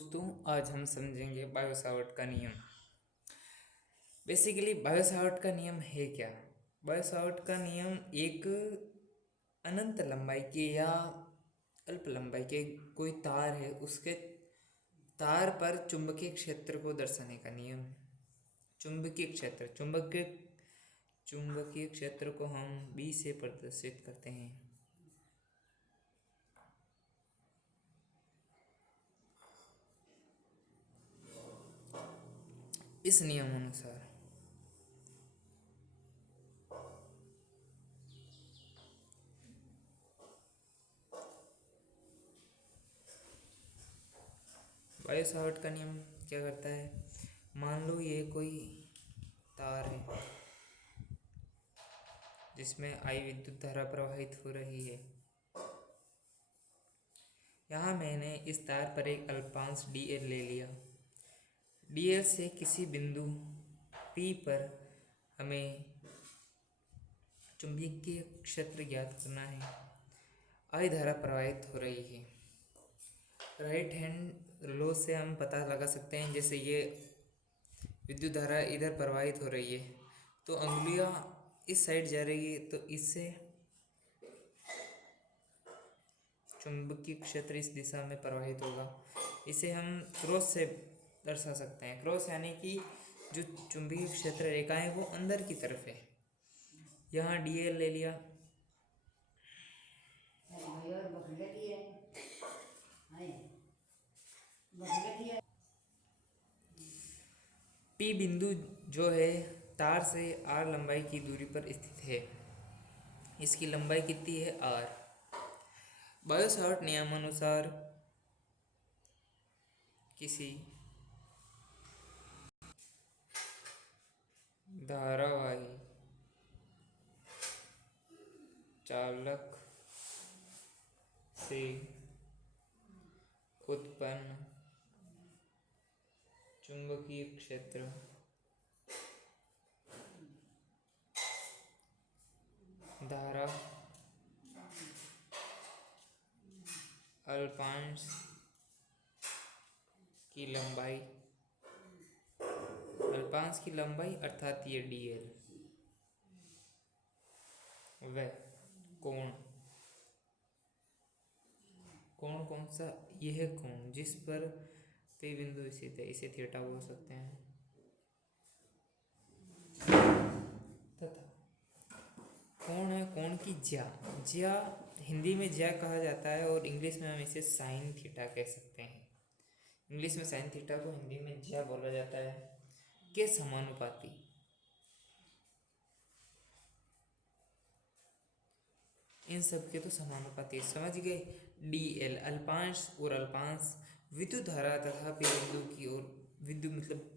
दोस्तों, आज हम समझेंगे बायोसावर्ट का नियम। बेसिकली बायोसावर्ट का नियम है क्या? बायोसावर्ट का नियम एक अनंत लंबाई के या अल्प लंबाई के कोई तार है, उसके तार पर चुंबकीय क्षेत्र को दर्शाने का नियम है। चुंबकीय क्षेत्र को हम बी से प्रदर्शित करते हैं। इस नियम अनुसार बायोसावर्ट का नियम क्या करता है? मान लो ये कोई तार है जिसमें आई विद्युत धारा प्रवाहित हो रही है। यहाँ मैंने इस तार पर एक अल्पांश dl ले लिया। dl से किसी बिंदु P पर हमें चुंबकीय क्षेत्र ज्ञात करना है। आई धारा प्रवाहित हो रही है। राइट हैंड लॉ से हम पता लगा सकते हैं, जैसे ये विद्युत धारा इधर प्रवाहित हो रही है तो अंगुलियां इस साइड जा रही है, तो इससे चुंबकीय क्षेत्र इस दिशा में प्रवाहित होगा। इसे हम क्रॉस से दर्शा सकते हैं। क्रॉस यानी कि जो चुंबकीय क्षेत्र रेखा है वो अंदर की तरफ है। यहाँ dl ले लिया। P बिंदु जो है तार से r लंबाई की दूरी पर स्थित है। इसकी लंबाई कितनी है? r। बायोसावर्ट नियमानुसार किसी धारावाही चालक से उत्पन्न चुंबकीय क्षेत्र धारा अल्पांश की लंबाई अर्थात ये dl व कोण कौन सा? यह कोण जिस पर P बिंदु स्थित है, इसे थीटा बोल सकते हैं। तथा कोण है कोण की ज्या हिंदी में ज्या कहा जाता है और इंग्लिश में हम इसे साइन थीटा कह सकते हैं। इंग्लिश में साइन थीटा को हिंदी में ज्या बोला जाता है के समानुपाती। इन सब के तो समानुपाती समझ गए। dl अल्पांश और अल्पांश विद्युत धारा तथा P बिंदु की ओर विद्युत मतलब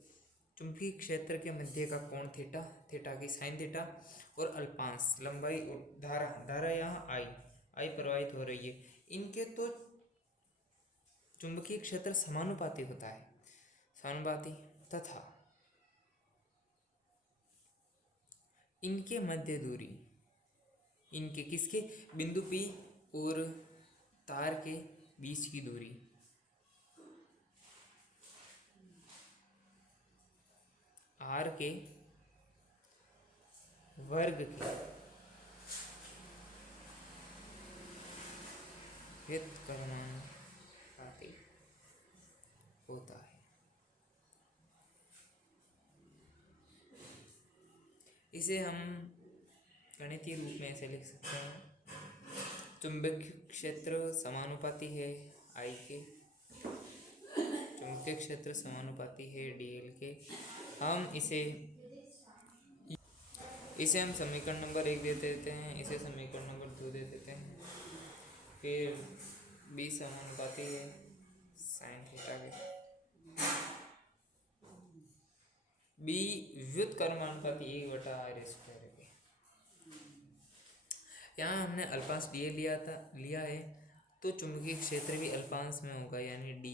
चुंबकीय क्षेत्र के मध्य का कोण थीटा, थीटा की साइन थीटा, और अल्पांश लंबाई और धारा यहाँ आई प्रवाहित हो रही है। इनके तो चुंबकीय क्षेत्र समानुपाती होता है, समानुपाती, तथा इनके मध्य दूरी, इनके किसके? बिंदु P और तार के बीच की दूरी r के वर्ग के व्युत्क्रमानुपाती होता है। इसे हम गणितीय रूप में ऐसे लिख सकते हैं, चुंबकीय क्षेत्र समानुपाती है I के, चुंबकीय क्षेत्र समानुपाती है dl के। हम इसे हम समीकरण नंबर 1 दे देते हैं, इसे समीकरण नंबर 2 दे देते हैं। फिर b समानुपाती है साइन थीटा के, b व्युत्क्रमानुपाती 1/r² के। यहाँ हमने अल्पांश dl लिया है तो चुंबकीय क्षेत्र भी अल्पांश में होगा, यानी d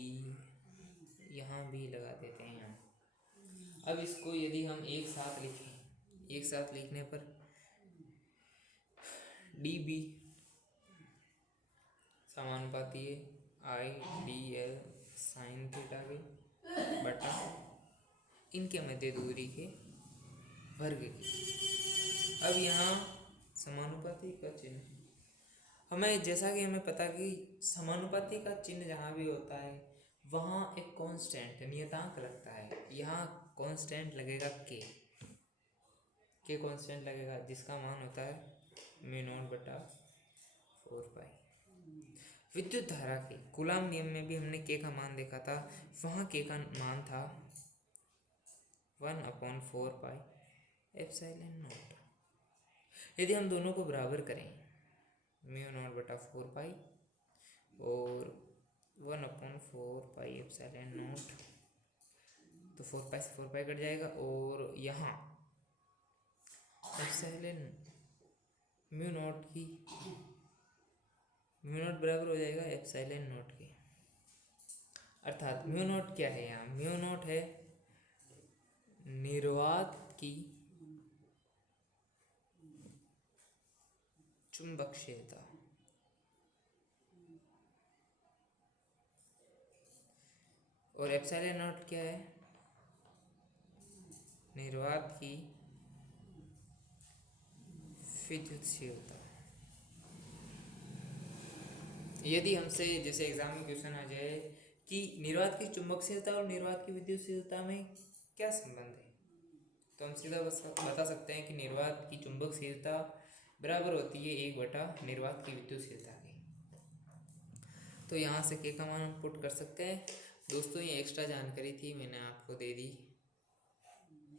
यहाँ भी लगा देते हैं हम। अब इसको यदि हम एक साथ लिखने पर db समानुपाती है I dl साइन थीटा इनके मध्य दूरी के वर्ग की। अब यहाँ समानुपाती का चिन्ह, हमें जैसा कि हमें पता कि समानुपाती का चिन्ह जहाँ भी होता है वहाँ एक कांस्टेंट नियतांक लगता है। यहाँ कांस्टेंट लगेगा के कांस्टेंट लगेगा, जिसका मान होता है μ0/4 पाई। विद्युत धारा के कूलाम नियम में भी हमने के का मान देखा था, वहाँ के का मान था 1/4 पाई एप्सिलॉन नॉट। यदि हम दोनों को बराबर करें μ0/4 पाई और 1/4 पाई एप्सिलॉन नॉट, तो 4 पाई से 4 पाई कट जाएगा और यहाँ एप्सिलॉन म्यू नॉट बराबर हो जाएगा एप्सिलॉन नॉट के। अर्थात म्यू नॉट क्या है, यहाँ म्यू नॉट है निर्वात की चुंबकशीलता, और एप्सिलॉन नॉट क्या है, निर्वात की विद्युतशीलता। यदि हमसे जैसे एग्जाम में क्वेश्चन आ जाए कि निर्वात की चुंबकशीलता और निर्वात की विद्युतशीलता में क्या संबंध है, तो हम सीधा बता सकते हैं कि निर्वात की चुंबकशीलता बराबर होती है 1 निर्वात की विद्युतशीलता की। तो यहाँ से के का मान हम पुट कर सकते हैं। दोस्तों ये एक्स्ट्रा जानकारी थी, मैंने आपको दे दी,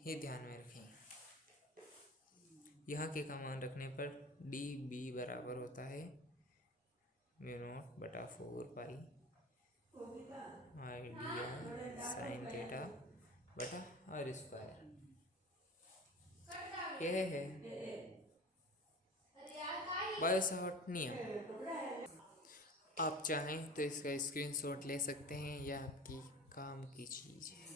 ये ध्यान में रखें। यहाँ के का मान रखने पर डी बी बराबर होता है μ0/4 pi I D R sine theta बटा आर स्क्वायर। यह है बायो सावर्ट नियम। आप चाहें तो इसका स्क्रीनशॉट ले सकते हैं, यह आपकी काम की चीज़ है।